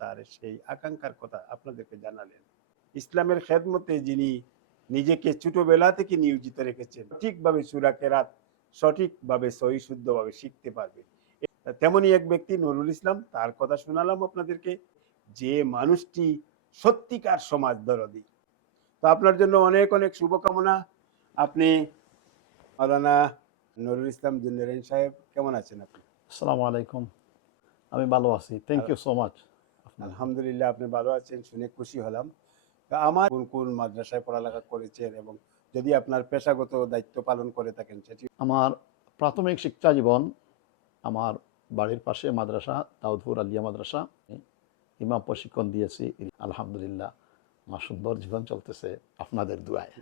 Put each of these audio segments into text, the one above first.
তার সেই আকাঙ্ক্ষার কথা আপনাদেরকে জানালেন। ইসলামের খেদমতে যিনি নিজেকে ছোটবেলা থেকে নিয়োজিত রেখেছেন, সঠিকভাবে সূরা কেরাত সঠিকভাবে সহি শুদ্ধভাবে শিখতে পারবে, তেমনই এক ব্যক্তি নুরুল ইসলাম, তার কথা শোনালাম আপনাদেরকে, যে মানুষটি সত্যিকার সমাজ দরদি। তো আপনার জন্য অনেক অনেক শুভকামনা। আপনি মাওলানা নুরুল ইসলাম জুন্নারাইন সাহেব, কেমন আছেন আপনি? আসসালামু আলাইকুম। আমি ভালো আছি, থ্যাংক ইউ সো মাচ। আলহামদুলিল্লাহ, আপনি ভালো আছেন শুনে খুশি হলাম। আমার কোন কোন মাদ্রাসায় পড়ালেখা করেছেন এবং যদি আপনার পেশাগত দায়িত্ব পালন করে থাকেন সেটি? আমার প্রাথমিক শিক্ষা জীবন আমার বাড়ির পাশে মাদ্রাসা দাউদপুর আলিয়া মাদ্রাসা, ইমাম প্রশিক্ষণ দিয়েছি। আলহামদুলিল্লাহ আমার সুন্দর জীবন চলতেছে আপনাদের দুয়ায়।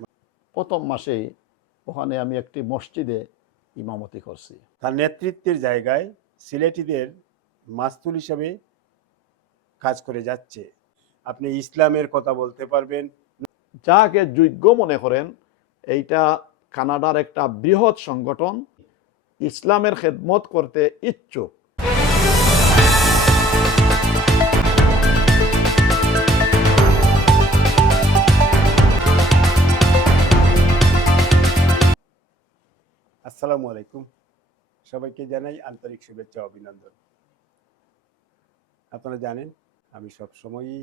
প্রথম মাসেই ওখানে আমি একটি মসজিদে ইমামতি করছি। তার নেতৃত্বের জায়গায় সিলেটিদের মাস্তুল হিসাবে কাজ করে যাচ্ছে। আপনি ইসলামের কথা বলতে পারবেন। যাকে যোগ্য মনে করেন, এইটা কানাডার একটা বৃহৎ সংগঠন, ইসলামের খেদমত করতে ইচ্ছুক। আসসালামু আলাইকুম, সবাইকে জানাই আন্তরিক শুভেচ্ছা অভিনন্দন। আপনারা জানেন আমি সবসময়ই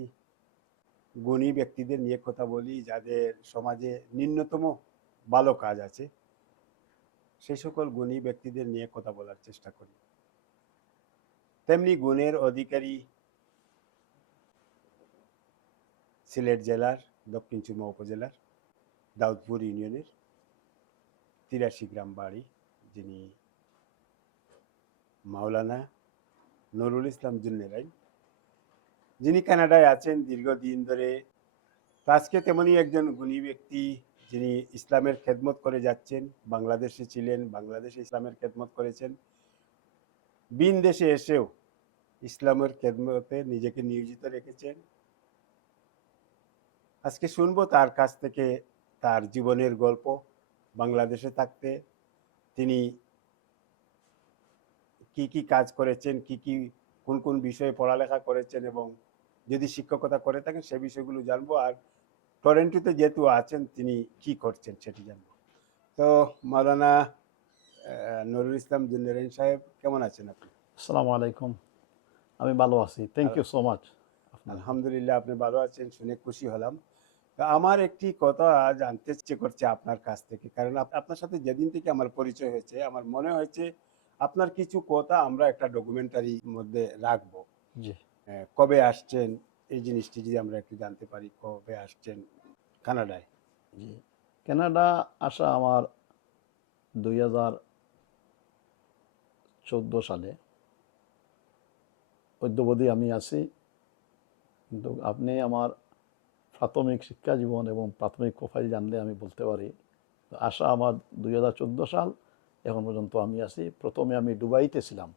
গুণী ব্যক্তিদের নিয়ে কথা বলি, যাদের সমাজে ন্যূনতম ভালো কাজ আছে, সেই সকল গুণী ব্যক্তিদের নিয়ে কথা বলার চেষ্টা করি। তেমনি গুণের অধিকারী সিলেট জেলার দক্ষিণ চুরমা উপজেলার দাউদপুর ইউনিয়নের ৮৩ গ্রাম বাড়ি, যিনি মাওলানা নুরুল ইসলাম জুন্নারাইন, যিনি কানাডায় আছেন দীর্ঘদিন ধরে। আজকে তেমনই একজন গুণী ব্যক্তি, যিনি ইসলামের খেদমত করে যাচ্ছেন। বাংলাদেশে ছিলেন, বাংলাদেশে ইসলামের খেদমত করেছেন, বিন দেশে এসেও ইসলামের খেদমতে নিজেকে নিয়োজিত রেখেছেন। আজকে শুনবো তার কাছ থেকে তার জীবনের গল্প। বাংলাদেশে থাকতে তিনি কি কি কাজ করেছেন, কি কি কোন কোন বিষয়ে পড়ালেখা করেছেন এবং যদি শিক্ষকতা করে থাকেন সে বিষয়গুলো জানবো। আর টরেন্টোতে যেহেতু আছেন তিনি কি করছেন সেটি জানবো। তো মাওলানা নুরুল ইসলাম জুন্নারাইন সাহেব, কেমন আছেন আপনি? আসসালামু আলাইকুম, আমি ভালো আছি, থ্যাংক ইউ সো মাচ। আলহামদুলিল্লাহ, আপনি ভালো আছেন শুনে খুশি হলাম। তো আমার একটি কথা জানতে ইচ্ছে করছে আপনার কাছ থেকে, কারণ আপনার সাথে যেদিন থেকে আমার পরিচয় হয়েছে আমার মনে হয়েছে আপনার কিছু কথা আমরা একটা ডকুমেন্টারি মধ্যে রাখবো। জি কবে আসছেন এই জিনিসটি যদি আমরা একটু জানতে পারি, কবে আসছেন কানাডায়? জি, কানাডা আসা আমার 2014 সালে, অদ্যাবধি আমি আছি। কিন্তু আপনি আমার প্রাথমিক শিক্ষা জীবন এবং প্রাথমিক প্রোফাইল জানলে আমি বলতে পারি আসা আমার 2014 সাল, এখন পর্যন্ত আমি আছি। প্রথমে আমি দুবাইতে ছিলাম,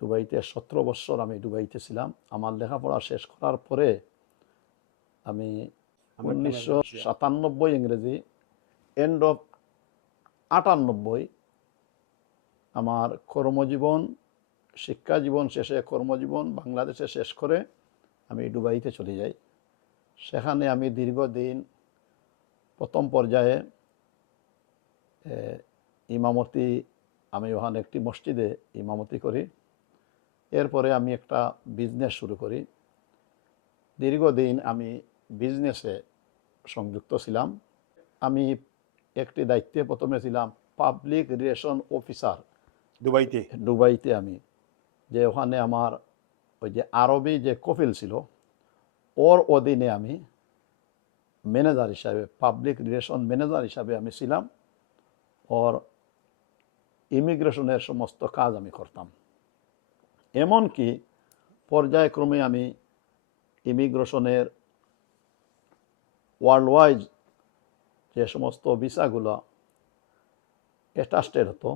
দুবাইতে 17 বছর আমি দুবাইতে ছিলাম। আমার লেখাপড়া শেষ করার পরে আমি 1997 ইংরেজি, এন্ড অফ 98 আমার কর্মজীবন, শিক্ষা জীবন শেষে কর্মজীবন বাংলাদেশে শেষ করে আমি দুবাইতে চলে যাই। সেখানে আমি দীর্ঘদিন প্রথম পর্যায়ে ইমামতি, আমি ওখানে একটি মসজিদে ইমামতি করি। এরপরে আমি একটা বিজনেস শুরু করি। দীর্ঘদিন আমি বিজনেসে সংযুক্ত ছিলাম। আমি একটি দায়িত্বে প্রথমে ছিলাম পাবলিক রিলেশন অফিসার দুবাইতে। দুবাইতে। আমি যে ওখানে আমার ওই যে আরবি যে কফিল ছিল, ওর অধীনে আমি ম্যানেজার হিসাবে, পাবলিক রিলেশন ম্যানেজার হিসাবে আমি ছিলাম। ওর ইমিগ্রেশনের সমস্ত কাজ আমি করতাম। এমনকি পর্যায়ক্রমে আমি ইমিগ্রেশনের ওয়ার্ল্ড ওয়াইড যে সমস্ত ভিসাগুলো অ্যাটাস্টেড হতো,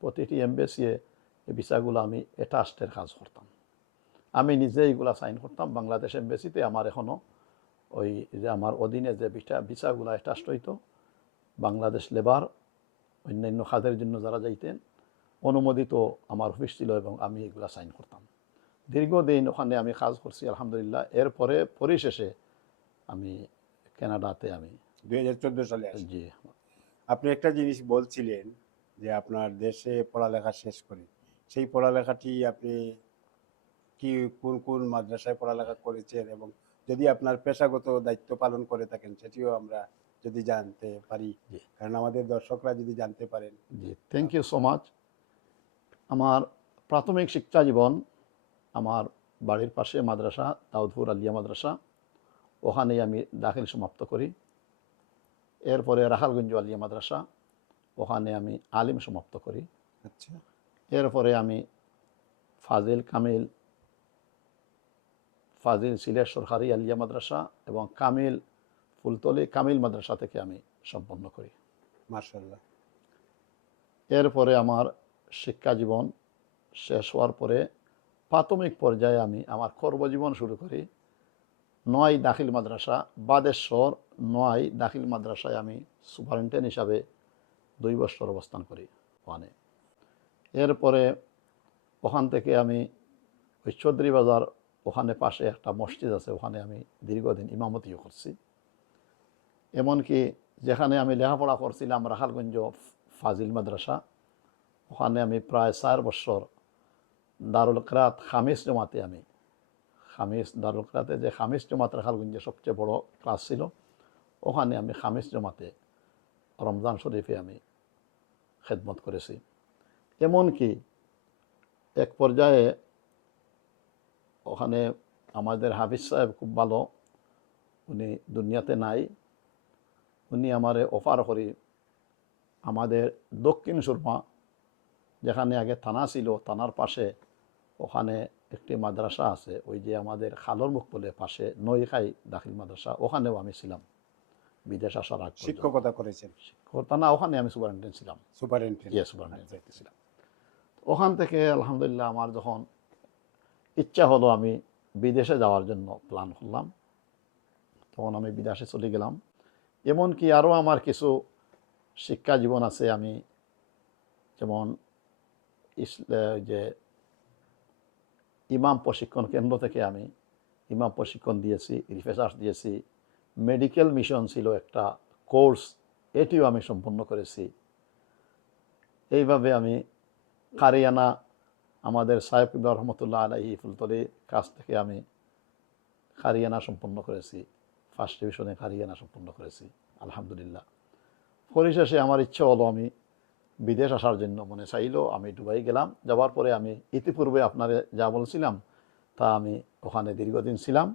প্রতিটি এমবেসিতে এই ভিসাগুলো আমি অ্যাটাস্টের কাজ করতাম। আমি নিজে এইগুলো সাইন করতাম বাংলাদেশ এমবেসিতে। আমার এখনও ওই যে আমার অধীনে যে ভিসাগুলো অ্যাটাস্ট হইতো, বাংলাদেশ লেবার অন্যান্য কাজের জন্য যারা যাইতেন, অনুমোদিত আমার অফিস ছিল এবং আমি এগুলা সাইন করতাম। দীর্ঘদিন ওখানে আমি কাজ করছি আলহামদুলিল্লাহ। এরপরে পরিশেষে আমি কানাডাতে আমি 2014 সালে আসেন। জি আপনি একটা জিনিস বলছিলেন যে আপনার দেশে পড়ালেখা শেষ করে সেই পড়ালেখাটি আপনি কি কোন কোন মাদ্রাসায় পড়ালেখা করেছেন, এবং যদি আপনার পেশাগত দায়িত্ব পালন করে থাকেন সেটিও আমরা যদি জানতে পারি, জি কারণ আমাদের দর্শকরা যদি জানতে পারেন। জি থ্যাংক ইউ সো মাচ। আমার প্রাথমিক শিক্ষা জীবন আমার বাড়ির পাশে মাদ্রাসা দাউদপুর আলিয়া মাদ্রাসা, ওখানেই আমি দাখিল সমাপ্ত করি। এরপরে রাখালগঞ্জ আলিয়া মাদ্রাসা, ওখানে আমি আলিম সমাপ্ত করি। আচ্ছা। এরপরে আমি ফাজিল সিলেট সরকারি আলিয়া মাদ্রাসা এবং কামিল ফুলতলি কামিল মাদ্রাসা থেকে আমি সম্পন্ন করি। মাশাআল্লাহ। এরপরে আমার শিক্ষা জীবন শেষ হওয়ার পরে প্রাথমিক পর্যায়ে আমি আমার কর্মজীবন শুরু করি ৯ দাখিল মাদ্রাসা বাদেশ্বর ৯ দাখিল মাদ্রাসায় আমি সুপারিনটেন্ডেন্ট হিসাবে ২ বছর অবস্থান করি ওখানে। এরপরে ওখান থেকে আমি ওই চৌধুরী বাজার ওখানে পাশে একটা মসজিদ আছে, ওখানে আমি দীর্ঘদিন ইমামতিও করছি। এমনকি যেখানে আমি লেখাপড়া করছিলাম রাখালগঞ্জ ফাজিল মাদ্রাসা, ওখানে আমি প্রায় ৪ বছর দারুল কিরাত খামিস জমাতে আমি দারুল কিরাতে যে খামিস জমাত রাখালগঞ্জে সবচেয়ে বড় ক্লাস ছিল, ওখানে আমি খামিস জমাতে রমজান শরীফে আমি খেদমত করেছি। এমনকি এক পর্যায়ে ওখানে আমাদের হাফিজ সাহেব খুব ভালো, উনি দুনিয়াতে নাই, উনি আমারে অফার করি আমাদের দক্ষিণ সুরমা যেখানে আগে থানা ছিল, থানার পাশে ওখানে একটি মাদ্রাসা আছে, ওই যে আমাদের খালর মুখ বলে পাশে নইখাই দাখিল মাদ্রাসা, ওখানেও আমি ছিলাম বিদেশ আসার আগ পর্যন্ত। শিক্ষকতা করেছেন? শিক্ষকতা না, ওখানে আমি সুপারিনটেন্ডেন্ট ছিলাম। সুপারিনটেন্ডেন্ট ছিলাম। ওখান থেকে আলহামদুলিল্লাহ আমার যখন ইচ্ছা হলো আমি বিদেশে যাওয়ার জন্য প্ল্যান করলাম, তখন আমি বিদেশে চলে গেলাম। এমনকি আরও আমার কিছু শিক্ষা জীবন আছে, আমি যেমন যে ইমাম প্রশিক্ষণ কেন্দ্র থেকে আমি ইমাম প্রশিক্ষণ দিয়েছি, রিফ্রেশার্স দিয়েছি, মেডিকেল মিশন ছিল একটা কোর্স, এটিও আমি সম্পন্ন করেছি। এইভাবে আমি কারিয়ানা আমাদের সাহেব কিবলা রহমতুল্লাহ আলাইহি ফুলতলির কাছ থেকে আমি কারিয়ানা সম্পন্ন করেছি, ফার্স্ট ডিভিশনে কারিয়ানা সম্পন্ন করেছি আলহামদুলিল্লাহ। পরিশেষে আমার ইচ্ছা হলো আমি বিদেশ আসার জন্য মনে চাইলো, আমি দুবাই গেলাম। যাওয়ার পরে আমি ইতিপূর্বে আপনারে যা বলছিলাম তা আমি ওখানে দীর্ঘদিন ছিলাম,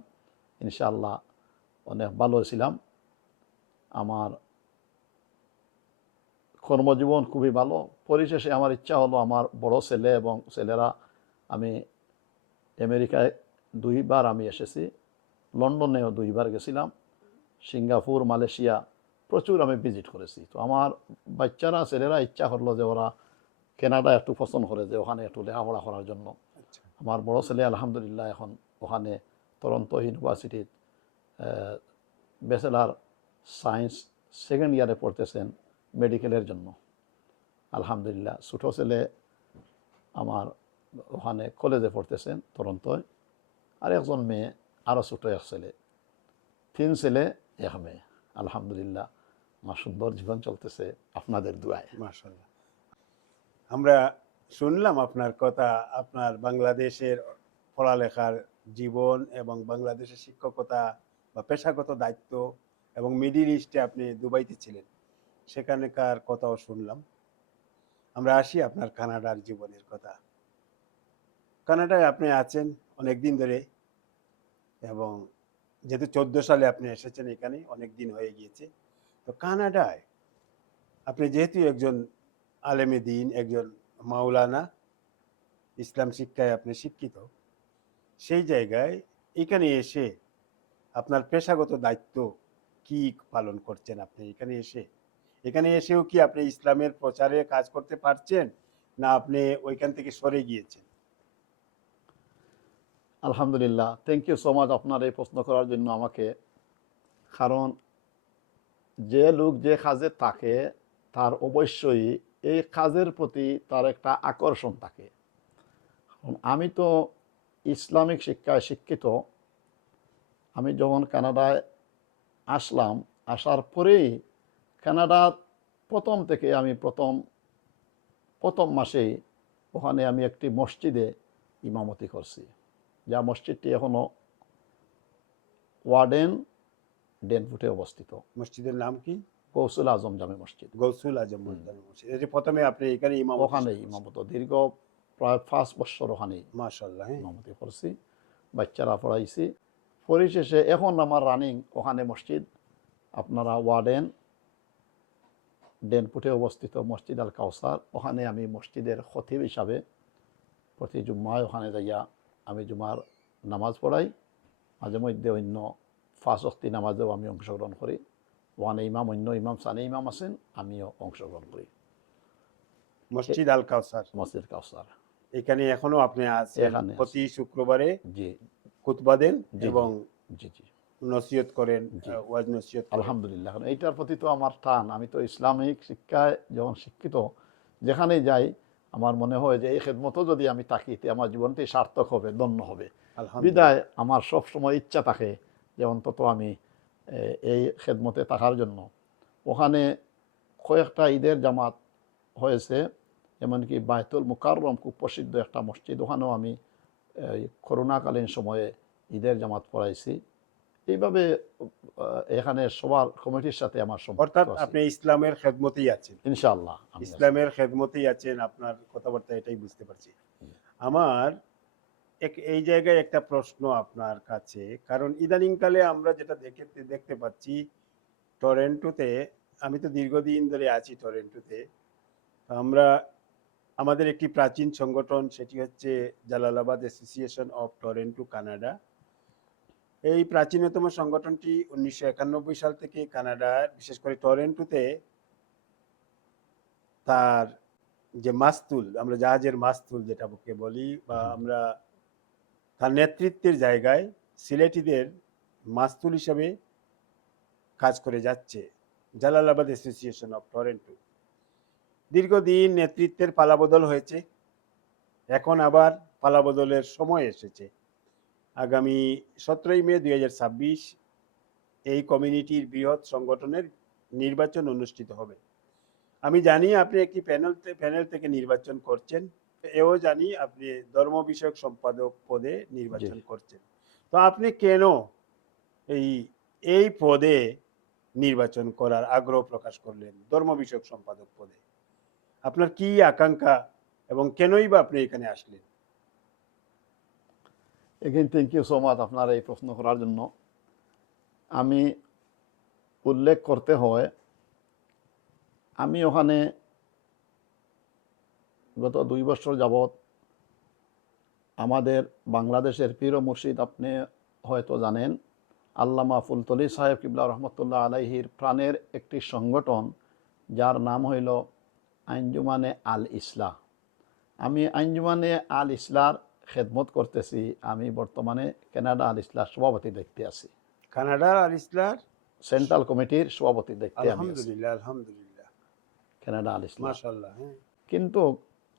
ইনশাআল্লাহ অনেক ভালো ছিলাম। আমার কর্মজীবন খুবই ভালো। পরিশেষে আমার ইচ্ছা হলো আমার বড় ছেলে এবং ছেলেরা, আমি আমেরিকায় 2 বার আমি এসেছি, লন্ডনেও 2 বার গেছিলাম, সিঙ্গাপুর মালয়েশিয়া প্রচুর আমি ভিজিট করেছি। তো আমার বাচ্চারা ছেলেরা ইচ্ছা করলো যে ওরা কানাডা একটু পছন্দ করে, যে ওখানে একটু লেখাপড়া করার জন্য। আমার বড় ছেলে আলহামদুলিল্লাহ এখন ওখানে টরন্টো ইউনিভার্সিটির ব্যাচেলার সায়েন্স 2nd ইয়ারে পড়তেছেন মেডিকেলের জন্য আলহামদুলিল্লাহ। ছোটো ছেলে আমার ওখানে কলেজে পড়তেছেন টরন্টোয়, আর একজন মেয়ে, আরও ছোটো এক ছেলে, 3 ছেলে 1 মেয়ে। আলহামদুলিল্লাহ আমার সুন্দর জীবন চলতেছে আপনাদের দুয়ায়। মাশাআল্লাহ। আমরা শুনলাম আপনার কথা, আপনার বাংলাদেশের পড়ালেখার জীবন এবং বাংলাদেশের শিক্ষকতা বা পেশাগত দায়িত্ব, এবং মিডিল ইস্টে আপনি দুবাইতে ছিলেন সেখানকার কথাও শুনলাম। আমরা আসি আপনার কানাডার জীবনের কথা। কানাডায় আপনি আছেন অনেক দিন ধরে, এবং যেহেতু 14 সালে আপনি এসেছেন এখানে, অনেক দিন হয়ে গিয়েছে। তো কানাডায় আপনি যেহেতু একজন আলেমে দ্বীন, একজন মাওলানা, ইসলাম শিক্ষায় আপনি শিক্ষিত, সেই জায়গায় এখানে এসে আপনার পেশাগত দায়িত্ব কি পালন করছেন আপনি এখানে এসেও কি আপনি ইসলামের প্রচারে কাজ করতে পারছেন, না আপনি ওইখান থেকে সরে গিয়েছেন? আলহামদুলিল্লাহ, থ্যাংক ইউ সো মাচ আপনার এই প্রশ্ন করার জন্য আমাকে। কারণ যে লোক যে কাজে থাকে তার অবশ্যই এই কাজের প্রতি তার একটা আকর্ষণ থাকে। আমি তো ইসলামিক শিক্ষায় শিক্ষিত। আমি যখন কানাডায় আসলাম, আসার পরেই কানাডার প্রথম থেকে আমি প্রথম মাসেই ওখানে আমি একটি মসজিদে ইমামতি করছি, যা মসজিদটি এখনও ওয়ার্ডেন ডেনফুটে অবস্থিত। মসজিদের নাম কি? গৌসুল আজম জামে মসজিদ। গৌসুল আজম মসজিদ। এই যে প্রথমে আপনি এখানে ওখানেই ইমামত দীর্ঘ প্রায় 5 বছর ওখানেই মাশাআল্লাহ, হ্যাঁ। ইমামতি করছি, বাচ্চারা পড়াইছি। পরিশেষে এখন আমার রানিং ওখানে মসজিদ, আপনারা ওয়ার্ডেন ডেনপুটে অবস্থিত মসজিদ আল কাউসার। ওখানে আমি মসজিদের খতিব হিসাবে প্রতি জুম্মায় ওখানে যাইয়া আমি জুমার নামাজ পড়াই। মাঝে মধ্যে অন্য 5 ওয়াক্তি নামাজেও আমি অংশগ্রহণ করি। ওখানে অন্য ইমাম সানি ইমাম আছেন, আমিও অংশগ্রহণ করি। মসজিদ আল কাউসার, মসজিদ কাউসার এখানে এখনো আপনি আছেন, এখানে প্রতি শুক্রবারে জি খুতবা দেন জি এবং জি জি নসিহত করেন, জি। ওয়াজ নসিহত করেন। আলহামদুলিল্লাহ। এখন এইটার প্রতি তো আমার টান। আমি তো ইসলামিক শিক্ষায় যখন শিক্ষিত, যেখানেই যাই আমার মনে হয় যে এই খেদমতও যদি আমি থাকি তে আমার জীবনটি সার্থক হবে, ধন্য হবে। আলহামদুলিল্লাহ। বিদায় আমার সব সময় ইচ্ছা থাকে যে অন্তত আমি এই খেদমতে থাকার জন্য। ওখানে কয়েকটা ঈদের জামাত হয়েছে, এমনকি বায়তুল মুকাররম খুব প্রসিদ্ধ একটা মসজিদ, ওখানেও আমি করোনাকালীন সময়ে ঈদের জামাত পড়াইছি। এইভাবে এখানে সবার কমিটির সাথে আমার সম্পর্ক অর্থাৎ আছে। আপনি ইসলামের খেদমতেই আছেন, ইনশাআল্লাহ আমি আছি। ইসলামের খেদমতেই আছেন, আপনার কথাবার্তা এটাই বুঝতে পারছি। আমার এই জায়গায় একটা প্রশ্ন আপনার কাছে, কারণ ইদানিংকালে আমরা যেটা দেখতে পাচ্ছি টরন্টোতে, আমি তো দীর্ঘদিন ধরে আছি টরন্টোতে, আমরা আমাদের একটি প্রাচীন সংগঠন, সেটি হচ্ছে Jalalabad association of Toronto Canada. এই প্রাচীনতম সংগঠনটি 1991 সাল থেকে কানাডার, বিশেষ করে টরন্টোতে তার যে মাস্তুল, আমরা জাহাজের মাস্তুল যেটাকে বলি, বা আমরা তার নেতৃত্বের জায়গায় সিলেটিদের মাস্তুল হিসাবে কাজ করে যাচ্ছে জালালাবাদ অ্যাসোসিয়েশন অফ টরন্টো। দীর্ঘদিন নেতৃত্বের পালাবদল হয়েছে, এখন আবার পালাবদলের সময় এসেছে। আগামী 17 মে 2026 এই কমিউনিটির বৃহৎ সংগঠনের নির্বাচন অনুষ্ঠিত হবে। আমি জানি আপনি একটি প্যানেল থেকে নির্বাচন করছেন, এও জানি আপনি ধর্ম বিষয়ক সম্পাদক পদে নির্বাচন করছেন। তো আপনি কেন এই পদে নির্বাচন করার আগ্রহ প্রকাশ করলেন, ধর্ম বিষয়ক সম্পাদক পদে? আপনার কি আকাঙ্ক্ষা এবং কেনই বা আপনি এখানে আসলেন? Again thank you so much আপনার এই প্রশ্ন করার জন্য। আমি উল্লেখ করতে হয়, আমি ওখানে গত 2 বছর যাবৎ আমাদের বাংলাদেশের পীর ও মুর্শিদ, আপনি হয়তো জানেন, আল্লামা ফুলতলি সাহেব কিবলা রহমতুল্লাহ আলাইহির প্রাণের একটি সংগঠন যার নাম হইল আঞ্জুমানে আল ইসলাহ। আমি আঞ্জুমানে আল ইসলার খেদমত করতেছি। আমি বর্তমানে কানাডা আল ইসলার সভাপতির দায়িত্বে আছি। কানাডার আল ইসলার সেন্ট্রাল কমিটির সভাপতির দায়িত্বে আমি আছি। আলহামদুলিল্লাহ, আলহামদুলিল্লাহ, কানাডা আল ইসলাম, মাশাআল্লাহ। হ্যাঁ, কিন্তু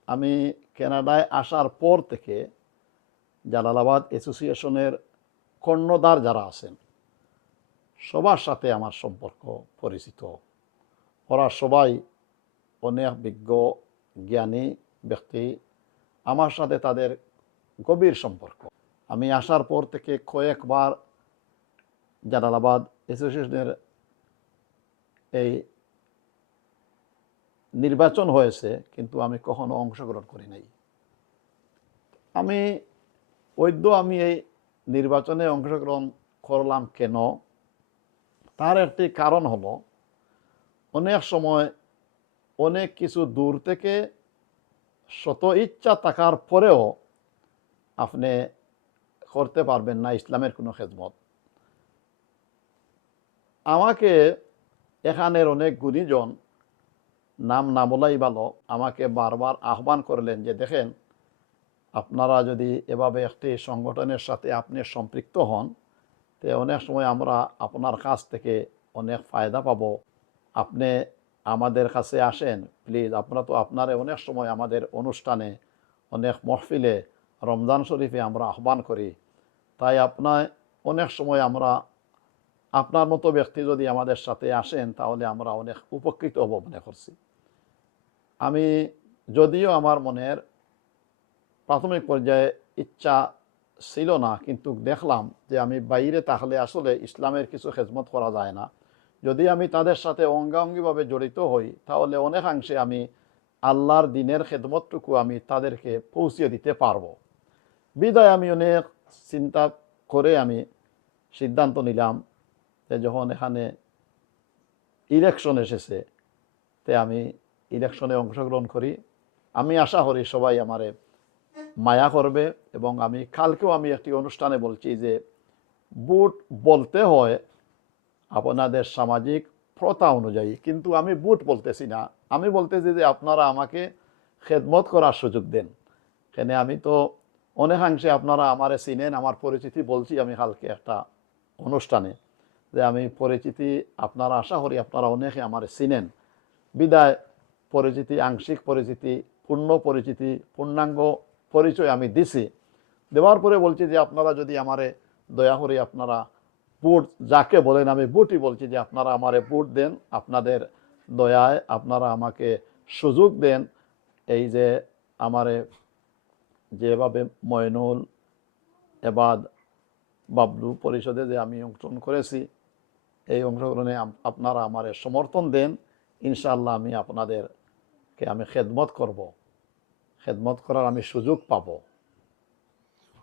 আমি কানাডায় আসার পর থেকে জালালাবাদ অ্যাসোসিয়েশনের কর্ণধার যারা আছেন সবার সাথে আমার সম্পর্ক পরিচিত। ওরা সবাই অনেক বিজ্ঞ জ্ঞানী ব্যক্তি, আমার সাথে তাদের গভীর সম্পর্ক। আমি আসার পর থেকে কয়েকবার জালালাবাদ অ্যাসোসিয়েশনের এই নির্বাচন হয়েছে, কিন্তু আমি কখনো অংশগ্রহণ করি নাই। আমি আমি এই নির্বাচনে অংশগ্রহণ করলাম কেন, তার একটি কারণ হলো, অনেক সময় অনেক কিছু দূর থেকে শত ইচ্ছা থাকার পরেও আপনি করতে পারবেন না ইসলামের কোনো খেদমত। আমাকে এখানের অনেক গুণীজন, নাম না বলাই ভালো, আমাকে বারবার আহ্বান করলেন যে দেখেন, আপনারা যদি এভাবে একটি সংগঠনের সাথে আপনি সম্পৃক্ত হন, তে অনেক সময় আমরা আপনার কাছ থেকে অনেক ফায়দা পাবো। আপনি আমাদের কাছে আসেন প্লিজ। আপনারা তো অনেক সময় আমাদের অনুষ্ঠানে, অনেক মহফিলে রমজান শরীফে আমরা আহ্বান করি, তাই আপনার অনেক সময় আমরা আপনার মতো ব্যক্তি যদি আমাদের সাথে আসেন তাহলে আমরা অনেক উপকৃত হব মনে করছি। আমি যদিও আমার মনের প্রাথমিক পর্যায়ে ইচ্ছা ছিল না, কিন্তু দেখলাম যে আমি বাইরে থাকলে আসলে ইসলামের কিছু খেদমত করা যায় না। যদি আমি তাদের সাথে অঙ্গাঙ্গিভাবে জড়িত হই তাহলে অনেকাংশে আমি আল্লাহর দিনের খেদমতটুকু আমি তাদেরকে পৌঁছে দিতে পারবো। বিদায় আমি অনেক চিন্তা করে আমি সিদ্ধান্ত নিলাম যে যখন এখানে ইলেকশন এসেছে তে আমি ইলেকশনে অংশগ্রহণ করি। আমি আশা করি সবাই আমারে মায়া করবে, এবং আমি কালকেও আমি একটি অনুষ্ঠানে বলছি যে ভোট বলতে হয় আপনাদের সামাজিক প্রথা অনুযায়ী, কিন্তু আমি ভোট বলতেছি না, আমি বলতেছি যে আপনারা আমাকে খেদমত করার সুযোগ দেন। এখানে আমি তো অনেকাংশে আপনারা আমারে চিনেন, আমার পরিচিতি বলছি আমি কালকে একটা অনুষ্ঠানে যে আমি পরিচিতি, আপনারা আশা করি আপনারা অনেকে আমারে চিনেন। বিদায় পরিচিতি, আংশিক পরিচিতি, পূর্ণ পরিচিতি, পূর্ণাঙ্গ পরিচয় আমি দিছি। দেওয়ার পরে বলছি যে আপনারা যদি আমারে দয়া করে আপনারা ভোট যাকে বলেন, আমি ভোটই বলছি, যে আপনারা আমারে ভোট দেন, আপনাদের দয়ায় আপনারা আমাকে সুযোগ দেন। এই যে আমারে যেভাবে ময়নুল, এবাদ, বাবলু পরিষদে যে আমি অংশগ্রহণ করেছি, এই অংশগ্রহণে আপনারা আমারে সমর্থন দেন, ইনশাআল্লাহ আমি আপনাদেরকে আমি খেদমত করব, খেদমত করার আমি সুযোগ পাবো।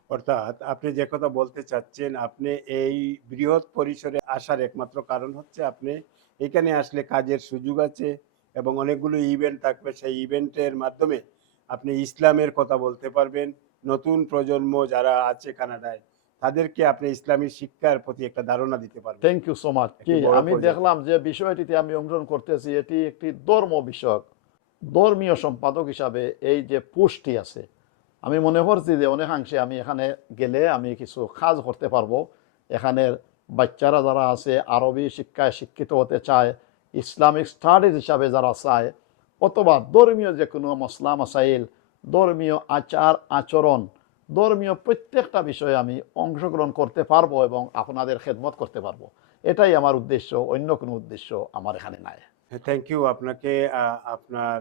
অর্থাৎ আপনি যে কথা বলতে চাচ্ছেন, আপনি এই বৃহৎ পরিসরে আসার একমাত্র কারণ হচ্ছে আপনি এখানে আসলে কাজের সুযোগ আছে এবং অনেকগুলো ইভেন্ট থাকবে, সেই ইভেন্টের মাধ্যমে আপনি ইসলামের কথা বলতে পারবেন। নতুন প্রজন্ম যারা আছে কানাডায় তাদেরকে আপনি ইসলামী শিক্ষার প্রতি একটা ধারণা দিতে পারবেন। Thank you so much. একটি জি, বড় আমি পর্যায়ে। দেখলাম যে বিষয়টিতে আমি অংশগ্রহণ করতেছি, এটি একটি ধর্ম বিষয়ক, ধর্মীয় সম্পাদক হিসাবে এই যে পোস্টটি আছে, আমি মনে করছি যে অনেকাংশে আমি এখানে গেলে আমি কিছু কাজ করতে পারবো। এখানের বাচ্চারা যারা আছে আরবি শিক্ষায় শিক্ষিত হতে চায়, ইসলামিক স্টাডিজ হিসাবে যারা চায়, অথবা ধর্মীয় যে কোনো মসলা মাসাইল, ধর্মীয় আচার আচরণ, ধর্মীয় প্রত্যেকটা বিষয়ে আমি অংশগ্রহণ করতে পারবো এবং আপনাদের খেদমত করতে পারবো। এটাই আমার উদ্দেশ্য, অন্য কোনো উদ্দেশ্য আমার এখানে নাই। থ্যাংক ইউ আপনাকে। আপনার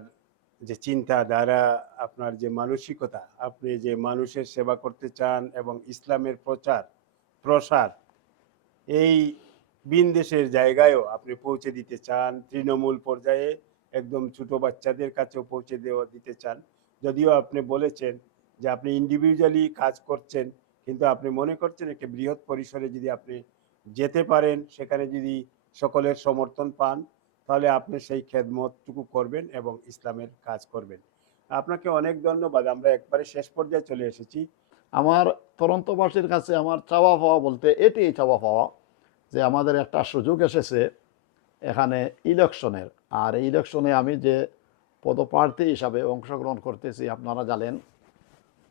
যে চিন্তাধারা, আপনার যে মানসিকতা, আপনি যে মানুষের সেবা করতে চান এবং ইসলামের প্রচার প্রসার এই বিনদেশের জায়গায়ও আপনি পৌঁছে দিতে চান, তৃণমূল পর্যায়ে একদম ছোট বাচ্চাদের কাছেও পৌঁছে দিতে চান। যদিও আপনি বলেছেন যে আপনি ইন্ডিভিজুয়ালি কাজ করছেন, কিন্তু আপনি মনে করছেন একটা বৃহৎ পরিসরে যদি আপনি যেতে পারেন, সেখানে যদি সকলের সমর্থন পান, তাহলে আপনি সেই খেদমতটুকু করবেন এবং ইসলামের কাজ করবেন। আপনাকে অনেক ধন্যবাদ। আমরা একবারে শেষ পর্যায়ে চলে এসেছি। আমার তরন্তবাসীর কাছে আমার চাওয়া পাওয়া বলতে এটি চাওয়া পাওয়া যে আমাদের একটা সুযোগ এসেছে এখানে ইলেকশনের, আর এই ইলেকশনে আমি যে পদপ্রার্থী হিসাবে অংশগ্রহণ করতেছি আপনারা জানেন,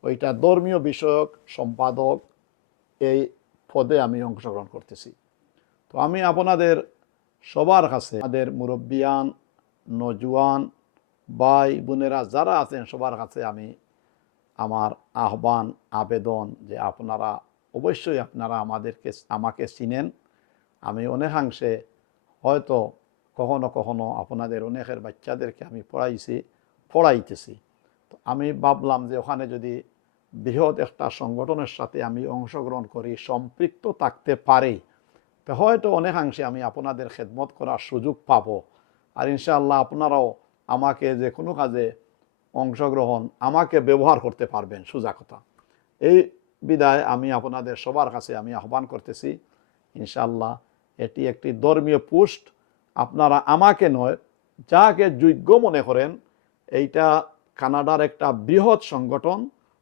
ওইটা ধর্মীয় বিষয়ক সম্পাদক, এই পদে আমি অংশগ্রহণ করতেছি। তো আমি আপনাদের সবার কাছে, আমাদের মুরব্বিয়ান, নজওয়ান ভাই বোনেরা যারা আছেন সবার কাছে আমি আমার আহ্বান, আবেদন যে আপনারা অবশ্যই আপনারা আমাকে চিনেন। আমি অনেকাংশে হয়তো কখনো কখনো আপনাদের অনেকের বাচ্চাদেরকে আমি পড়াইতেছি। তো আমি ভাবলাম যে ওখানে যদি বৃহৎ একটা সংগঠনের সাথে আমি অংশগ্রহণ করি, সম্পৃক্ত থাকতে পারি, তো হয়তো অনেকাংশে আমি আপনাদের খেদমত করার সুযোগ পাবো। আর ইনশাআল্লাহ আপনারাও আমাকে যে কোনো কাজে অংশগ্রহণ, আমাকে ব্যবহার করতে পারবেন, সোজা কথা। এই বিদায় আমি আপনাদের সবার কাছে আমি আহ্বান করতেছি, ইনশাআল্লাহ এটি একটি ধর্মীয় পোস্ট। আপনারা আমাকে নয়, যাকে যোগ্য মনে করেন, এইটা কানাডার একটা বৃহৎ সংগঠন,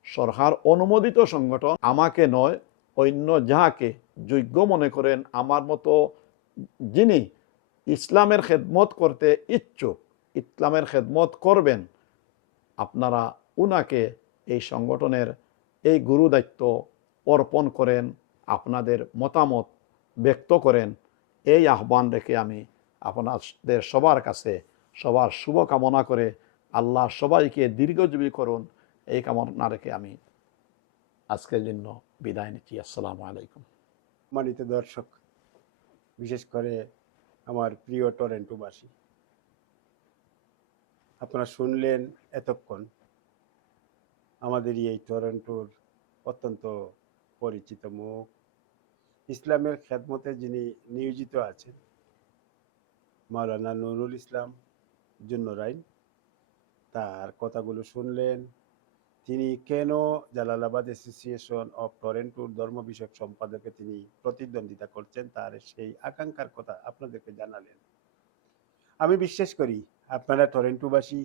সরকার অনুমোদিত সংগঠন, আমাকে নয় অন্য যাকে যোগ্য মনে করেন, আমার মতো যিনি ইসলামের খেদমত করতে ইচ্ছুক, ইসলামের খেদমত করবেন, আপনারা উনাকে এই সংগঠনের এই গুরু দায়িত্ব অর্পণ করেন, আপনাদের মতামত ব্যক্ত করেন। এই আহ্বান রেখে আমি আপনাদের সবার কাছে সবার শুভ কামনা করে, আল্লাহ সবাইকে দীর্ঘজীবী করুন এই কামনা রেখে আমি আজকের জন্য বিদায় নিচ্ছি। আসসালামু আলাইকুম। সম্মানিত দর্শক, বিশেষ করে আমার প্রিয় টরেন্টোবাসী, আপনারা শুনলেন এতক্ষণ আমাদেরই এই টরন্টোর অত্যন্ত পরিচিত মুখ, ইসলামের খেদমতে যিনি নিয়োজিত আছেন, মাওলানা নুরুল ইসলাম জুন্নরাইন। তার কথাগুলো শুনলেন। তিনি কেন জালালাবাদ অ্যাসোসিয়েশন অফ টরেন্টোর ধর্ম বিষয়ক সম্পাদকে তিনি প্রতিদ্বন্দ্বিতা করছেন, তার সেই আকাঙ্ক্ষার কথা আপনাদেরকে জানালেন। আমি বিশ্বাস করি আপনারা টরেন্টোবাসী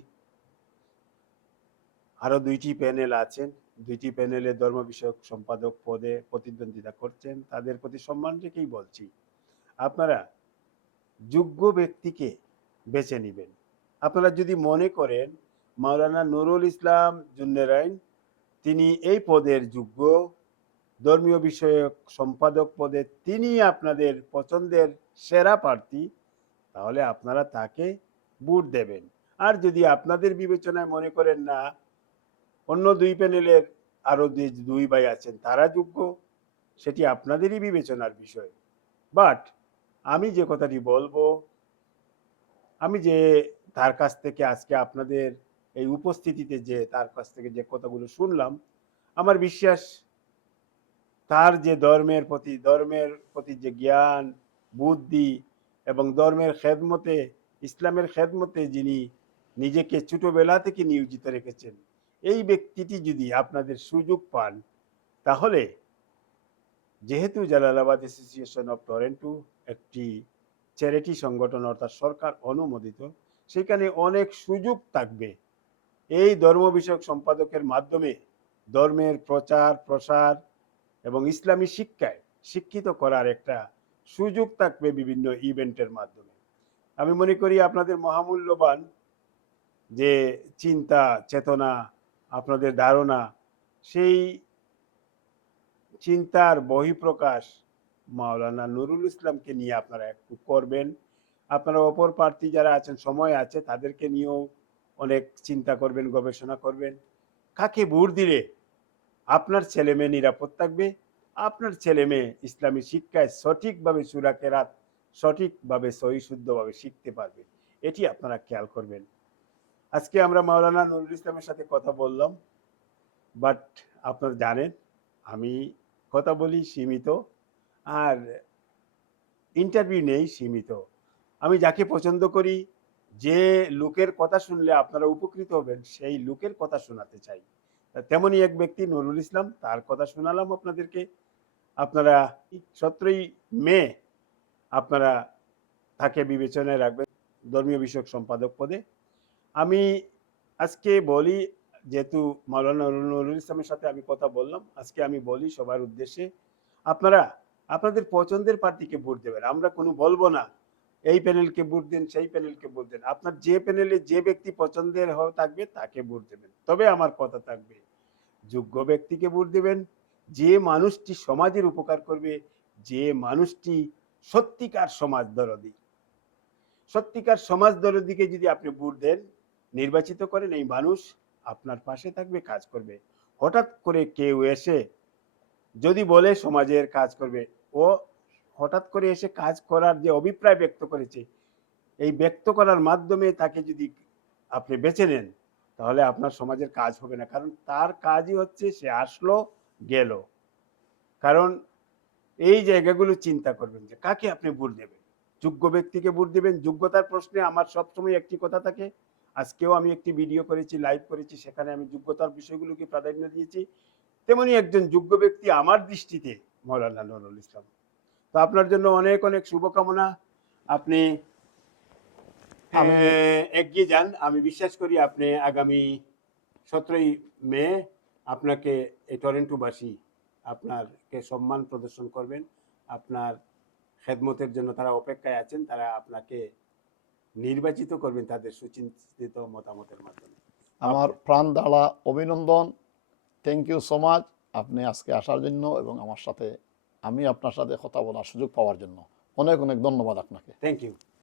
আরো 2টি প্যানেল আছেন, 2টি প্যানেলে ধর্ম বিষয়ক সম্পাদক পদে প্রতিদ্বন্দ্বিতা করছেন। তাদের প্রতি সম্মান রেখেই বলছি, আপনারা যোগ্য ব্যক্তিকে বেছে নেবেন। আপনারা যদি মনে করেন মাওলানা নুরুল ইসলাম জুন্নেরাইন তিনি এই পদের যোগ্য, ধর্মীয় বিষয়ক সম্পাদক পদে তিনি আপনাদের পছন্দের সেরা প্রার্থী, তাহলে আপনারা তাকে ভোট দেবেন। আর যদি আপনাদের বিবেচনায় মনে করেন না, অন্য 2 প্যানেলের আরো যে 2 ভাই আছেন তারা যোগ্য, সেটি আপনাদেরই বিবেচনার বিষয়। বাট আমি যে কথাটি বলবো, আমি যে তার কাছ থেকে আজকে আপনাদের এই উপস্থিতিতে যে তার কাছ থেকে যে কথাগুলো শুনলাম, আমার বিশ্বাস তার যে ধর্মের প্রতি যে জ্ঞান, বুদ্ধি এবং ধর্মের খেদমতে, ইসলামের খেদমতে যিনি নিজেকে ছোটবেলা থেকে নিয়োজিত রেখেছেন, এই ব্যক্তিটি যদি আপনাদের সুযোগ পান, তাহলে যেহেতু জালালাবাদ অ্যাসোসিয়েশন অফ টরেন্টো একটি চ্যারিটি সংগঠন অর্থাৎ সরকার অনুমোদিত, সেখানে অনেক সুযোগ থাকবে। এই ধর্ম বিষয়ক সম্পাদকের মাধ্যমে ধর্মের প্রচার প্রসার এবং ইসলামী শিক্ষায় শিক্ষিত করার একটা সুযোগ থাকবে বিভিন্ন ইভেন্টের মাধ্যমে। আমি মনে করি আপনাদের মহামূল্যবান যে চিন্তা চেতনা, আপনাদের ধারণা, সেই চিন্তার বহিঃপ্রকাশ মাওলানা নুরুল ইসলামকে নিয়ে আপনারা একটু করবেন। আপনারা অপর প্রার্থী যারা আছেন, সময় আছে, তাদেরকে নিয়েও অনেক চিন্তা করবেন, গবেষণা করবেন। কাকে ভোট দিলে আপনার ছেলে মেয়ে নিরাপদ থাকবে, আপনার ছেলে মেয়ে ইসলামী শিক্ষায় সঠিকভাবে সূরা কেরাত সঠিকভাবে সহি শুদ্ধভাবে শিখতে পারবে, এটি আপনারা খেয়াল করবেন। আজকে আমরা মাওলানা নুরুল ইসলামের সাথে কথা বললাম, বাট আপনারা জানেন আমি কথা বলি সীমিত, আর ইন্টারভিউ নেই সীমিত। আমি যাকে পছন্দ করি, যে লোকের কথা শুনলে আপনারা উপকৃত হবেন, সেই লোকের কথা শোনাতে চাই। তেমনই এক ব্যক্তি নুরুল ইসলাম, তার কথা শোনালাম আপনাদেরকে। আপনারা 17ই মে আপনারা তাকে বিবেচনায় রাখবেন ধর্মীয় বিষয়ক সম্পাদক পদে। আমি আজকে বলি, যেহেতু মাওলানা নুরুল ইসলামের সাথে আমি কথা বললাম, আজকে আমি বলি সবার উদ্দেশ্যে, আপনারা আপনাদের পছন্দের প্রার্থীকে ভোট দেবেন। আমরা কোনো বলবো না এই প্যানেলকে ভোট দেন, সেই প্যানেলকে ভোট দেন। আপনার যে প্যানেলে যে ব্যক্তি পছন্দের থাকবে তাকে ভোট দেবেন। তবে আমার কথা থাকবে, যোগ্য ব্যক্তিকে ভোট দেবেন, যে মানুষটি সমাজের উপকার করবে, যে মানুষটি সত্যিকার সমাজ দরদি। সত্যিকার সমাজ দরদিকে যদি আপনি ভোট দেন, নির্বাচিত করেন, এই মানুষ আপনার পাশে থাকবে, কাজ করবে। হঠাৎ করে কেউ এসে যদি বলে সমাজের কাজ করবে, ও হঠাৎ করে এসে কাজ করার যে অভিপ্রায় ব্যক্ত করেছে, এই ব্যক্ত করার মাধ্যমে তাকে যদি আপনি বেছে নেন, তাহলে আপনার সমাজের কাজ হবে না। কারণ তার কাজই হচ্ছে সে আসলো গেল। কারণ এই জায়গাগুলো চিন্তা করবেন যে কাকে আপনি ভোট দেবেন। যোগ্য ব্যক্তিকে ভোট দেবেন। যোগ্যতার প্রশ্নে আমার সবসময় একটি কথা থাকে, আজকেও আমি একটি ভিডিও করেছি, লাইভ করেছি, সেখানে আমি যোগ্যতার বিষয়গুলোকে প্রাধান্য দিয়েছি। তেমনি একজন যোগ্য ব্যক্তি আমার দৃষ্টিতে মাওলানা নুরুল ইসলাম। তো আপনার জন্য অনেক অনেক শুভকামনা। আপনি আমি এগিয়ে যান। আমি বিশ্বাস করি আপনি আগামী 17ই মে আপনাকে এই টরেন্টোবাসী আপনাকে সম্মান প্রদর্শন করবেন। আপনার খেদমতের জন্য তারা অপেক্ষায় আছেন, তারা আপনাকে নির্বাচিত করবেন তাদের সুচিন্তিত মতামতের মাধ্যমে। আমার প্রাণ দ্বারা অভিনন্দন। থ্যাংক ইউ সো মাচ আপনি আজকে আসার জন্য এবং আমি আপনার সাথে কথা বলার সুযোগ পাওয়ার জন্য অনেক অনেক ধন্যবাদ আপনাকে। Thank you.